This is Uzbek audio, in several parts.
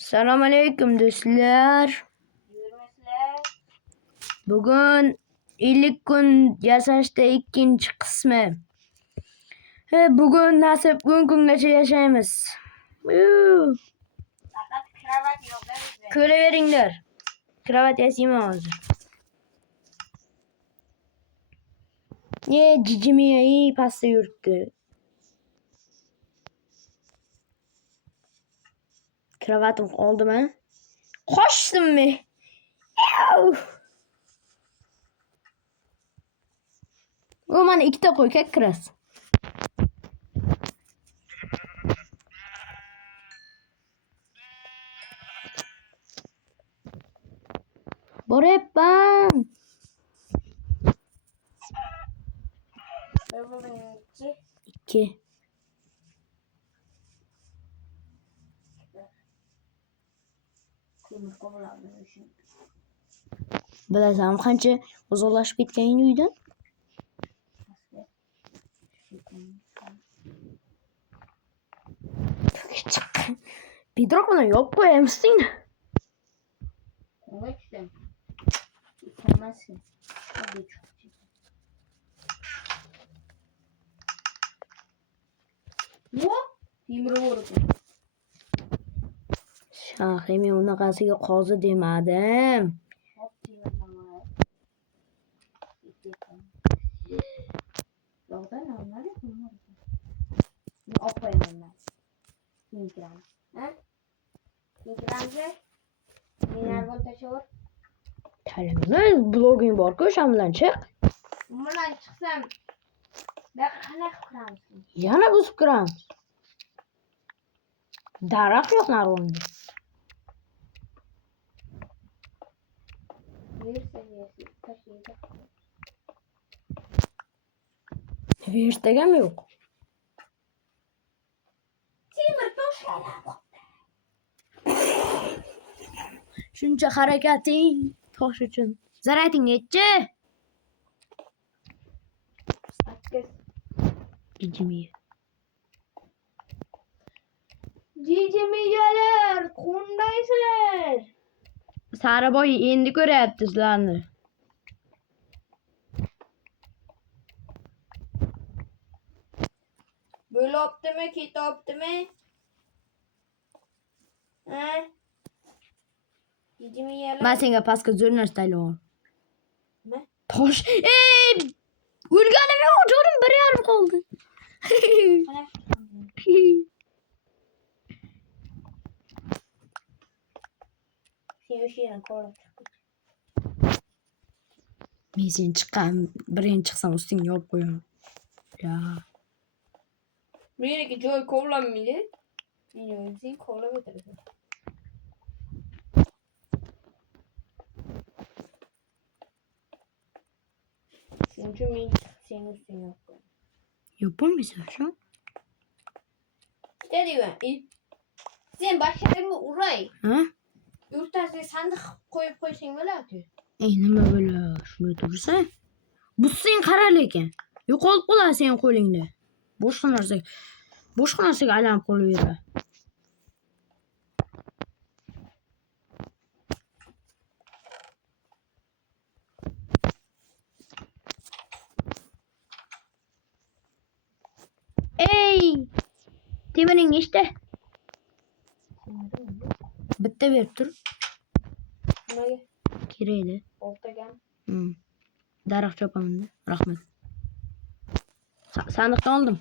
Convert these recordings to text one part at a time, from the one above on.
Assalomu alaykum do'stlar. Bugun 50 kun yashashda ikkinchi qismi. Bugun nasib 10 kungacha yashaymiz. Ko'raveringlar. Kravat yasayman hozir. Jijimiya pastda yuribdi. Kravatim qoldimi? Qoshdimmi? U mana ikkita qo'y kakkiras. Boryapman. Ikki. Bilasan qancha uzoqlashib ketganingni uydan? Bedroq bilan yopib qo'yamizning. Shahri, men unaqasiga qozi demadim. Talimni bloging bor-ku, o'sha bilan chiq. Bilan chiqsam, qanaqa qilamiz? Yana buzib kiramiz. Daraxt yo'q narvonda. Verstagam yo'q. Temir toshlar. Shuncha harakating tosh uchun. Zarating nechi? 8. Jijimiyalar, qandaysizlar? Sariboy endi ko'ryapti sizlarni. Bo'libdimi, ketibdimi? Jijimiyalar. Men senga pastga zo'r narsa taylayman. Nima? Tosh. O'lganim yo'q, jonim 1,5 qoldi. Sen o'sha yerdan ko'rib chiq. Men sen chiqqan, birinchi chiqsam ustingga yopib qo'yaman. Ya. Meniki joy kovlanmaydi. Meni o'zing kovlab o'tirasan. Shuning uchun men sen ustingga yopib qo'yaman. Yopolmaysan shu? Deyman. Sen boshlaringga uray. Ha? O'rtasiga sandiq qo'yib qo'ysang bo'ladi. Nima bo'ladi? Shunday tursa? Bu sen qara lekin. Yo'qolib qoladi sen qo'lingda. Boshqa narsaga aylanib qolaveradi. Temiring nechta? Bitta berib tur. Nimaga? Kerakda. Oltagan. Daraxt chopaman. Rahmat. Sandiqdan oldim.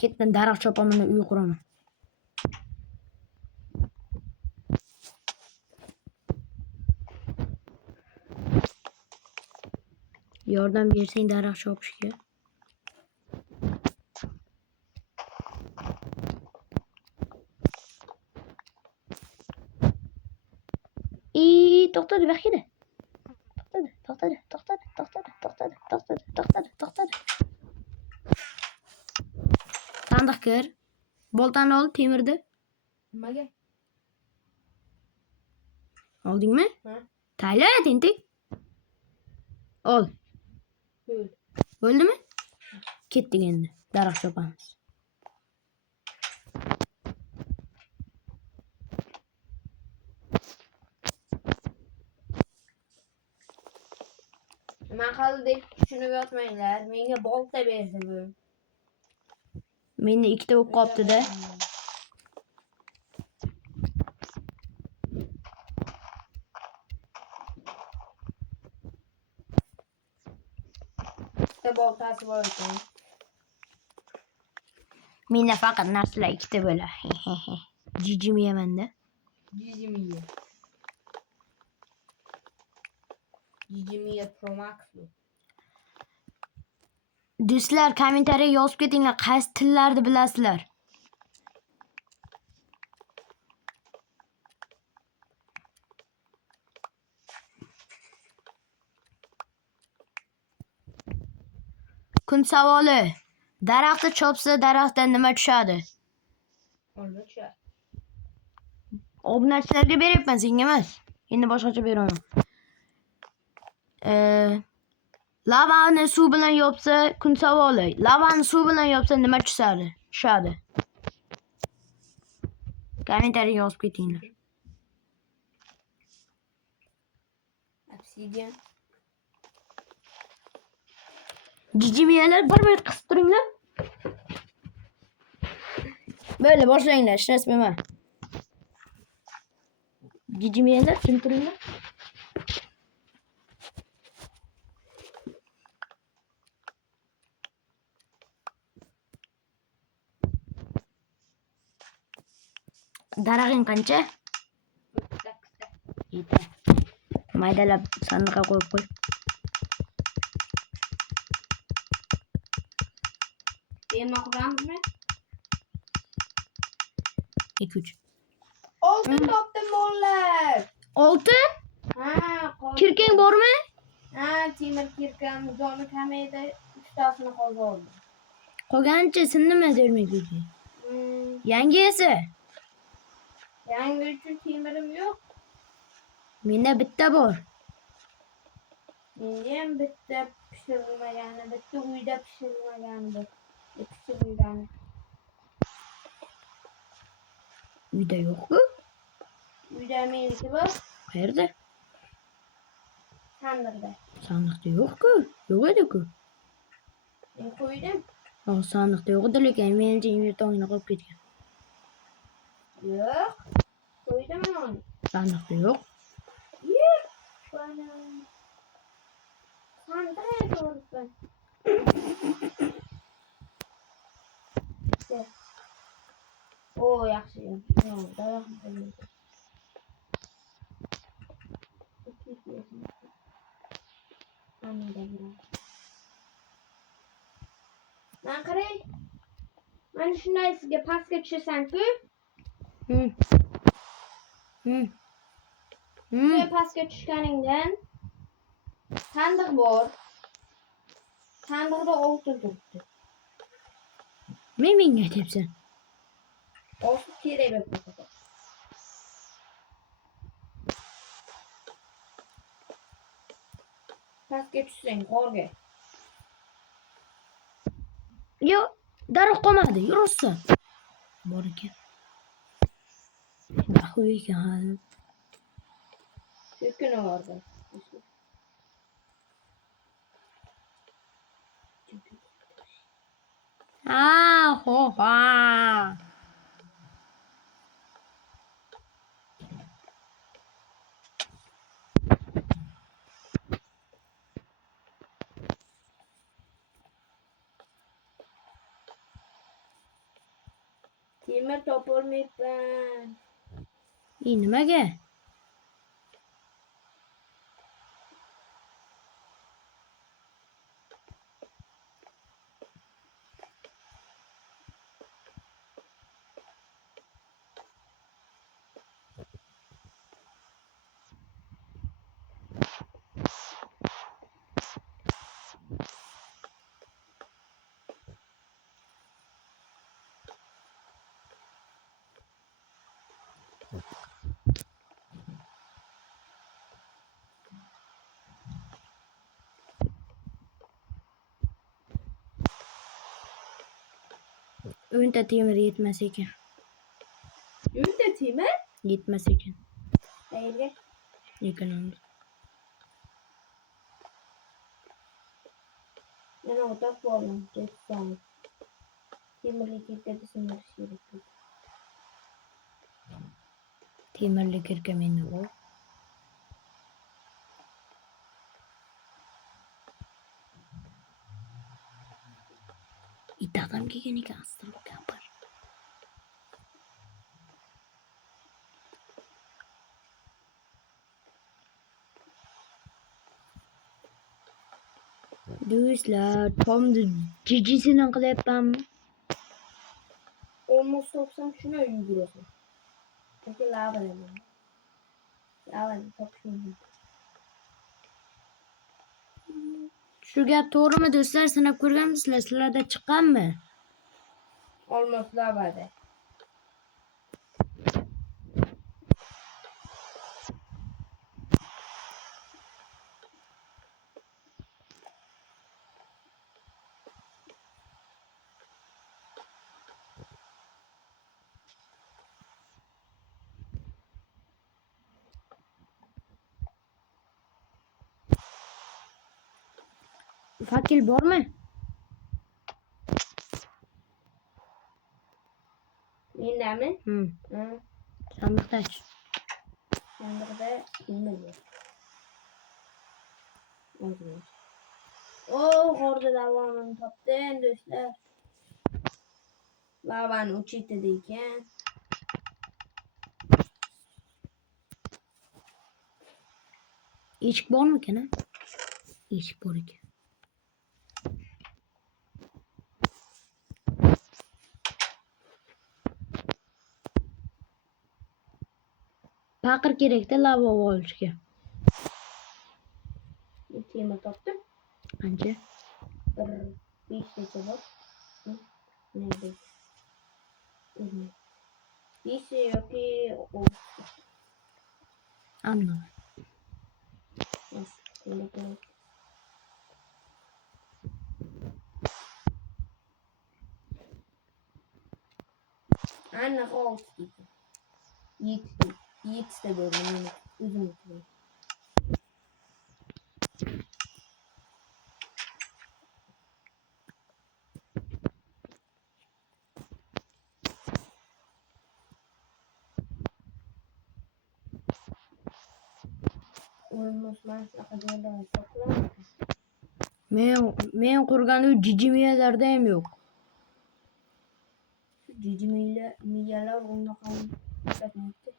Ketdan daraxt chopaman, uy quraman. Yordam bersang daraxt chopishga. To'xtadi baxida. To'xtadi. Sandiq kir. Boltani ol, temirdi. Nimaga? Oldingmi? Ha. Tayla, tentik. Ol. Bo'ldimi? Ketdik endi. Daraxt chopamiz. Nima qildi deb tushunib yotmanglar. Menga bolta berdi bu. Menda ikkita o'q qolibdi-da. Ikkita boltasi bor ekan. Menda faqat narsalar ikkita bo'ladi. Jijim yemanda. Jijimiya. Jijimiya Pro Max bu. Do'stlar, kommentariyaga yozib ketinglar, qaysi tillarni bilasizlar? Kun savoli. Daraxtni chopsa, daraxtdan nima tushadi? Olma. Obunachilarga beryapman, senga emas. Endi boshqacha beraman. Lavani suv bilan yopsa, kun savoli. Lavani suv bilan yopsa nima tushadi? Kommentariyaga yozib ketinglar. Obsidian. Jijimiyalar bir minut qisib turinglar. Böyle boshlayinglar, hech narsa emas. Jijimiyalar jim turinglar. Darag'ing qancha? Yetar. Maydalab sandiqqa qo'yib qo'y. Benim kuramızmı? 2-3. Olsun toptum oğullar. Oltin? Ha, Kirkeng bormi? Ha, temir kirkem, canı kameydi. 3 tasını koz oldu. Qolgancha sindimi dermeydi. Yangi esa? Yangi üçün temirim yok. Menda bitta bor. Mendeyam bitta pishirilmagani, bitta uyda pishirilmagani bor. Pishirilgani. Uyda yo'q-ku. Uyda meniki bor. Qayerda? Sandiqda. Sandiqda yo'q-ku. Yo'q edi-ku. Men qo'ydim. Sandiqda yo'q edi, lekin menimcha invertongni qo'yib ketgan. Yo'q. Qo'ydim onu. Sandiqda yo'q. Yo'q. Bana. Sandiqda to'g'risi. O yaxshi. Yo'q, daroqni. Ben qaray. Mana shunday sizga pastga tushasan-ku. Sen pastga tushganingdan sandiq bor. Sandiqda oltin turibdi. Menga aytyapsan. Oltin kerak bo'lib. Pastga tushsang qorga. Yo'q, darrov qolmadi. Yursa. Bor ekan. Dahu ekan. Chekini vardı. Ho ha. Temir topolmayapman. Nimaga? O'nta temir yetmas ekan. O'nta temir? Yetmas ekan. Qayerga? Ekanimiz. Yana otak oğlum. Geçsem. Temirli kirketi sindiriş gerekli. Temirli kirkemeni bu. İt adam kelgan ekan, astırib kampir. Do'stlar, Tomni jijisini qilyapmanmi? Olmaz soksam şuna yugurasın. Peki lava demem. Lava topşun. Shu gap to'g'rimi do'stlar? Sinab ko'rganmisizlar? Sizlarda chiqqanmi? Olmaz lava de. Fakir bormi? Mendami? Hı. Hı. Sandiqda. Sandıkta bilmedi. Olmuyor. Oh orada lavanın toptan dostlar. Lavanın uçitideyken. Eshik bormikan? Eshik bor ekan. Paqir kerakda lava olishga. Temir toptum. Qancha? Bir 5'te bak. Nerede? Bir şey yok ki o. Anladım. Nasıl? Anne oldu gibi. Yiğit de gördüm. Üzüm oturuyor. Olmaz ben akademiden saklar. Men qurgan uy jijimiyalarda ham yo'q. Cici miyalar onunla kalın. Sakmaktı.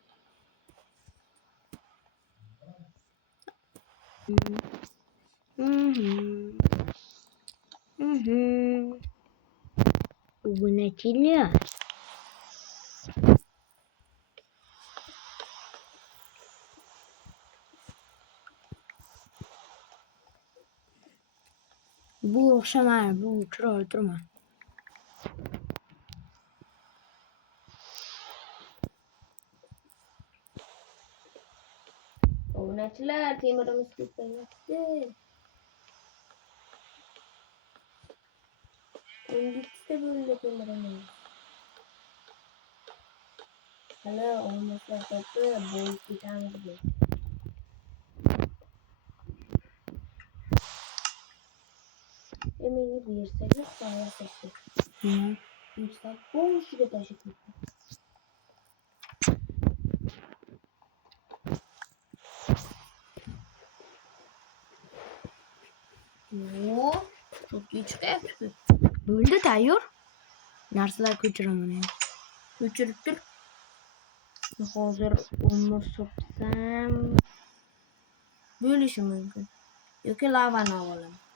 Bu ne çiliyor? Bu o'xshamaydi, bu chiroyli turma. Onachilar temirimiz ketayapti. 12'de böyle temirimiz. Hala olmasa kapı boyut bir tane gibi. Emeği bir sefer sağla seçti. Bir saat boş gibi taşıp gitti. Oo, çok iyi çıkıyor. Bo'ldi, tayyor. Narsalar ko'chiraman endi. Ko'chirib tur. Hozir uni so'ksam bo'lishi mumkin. Yoki lavani olaman.